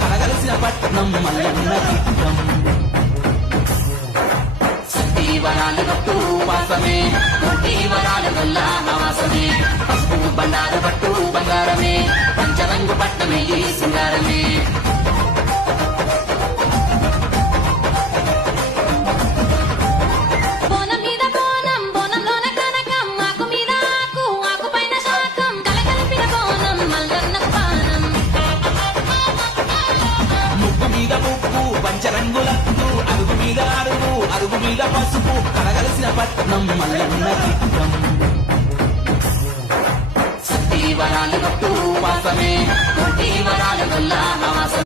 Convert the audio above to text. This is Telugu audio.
కలగలిసిన పట్నం మల్లన్న చిత్రం వరాలు గట్టు వాసమే కోటి వరాలు గల్ల ఆవాసమే పసుపు బండారు పట్టు బంగారమే పంచరంగు పట్టమే ఈ సింగారమే పంచరంగులట్టు అరుగు మీద అరుగు అరుగు మీద పసుపు కలగలిసిన పట్నం మల్లన్న చిత్రం వరాలు గట్టు వాసమే కోటి వరాలు గల్ల ఆవాసమే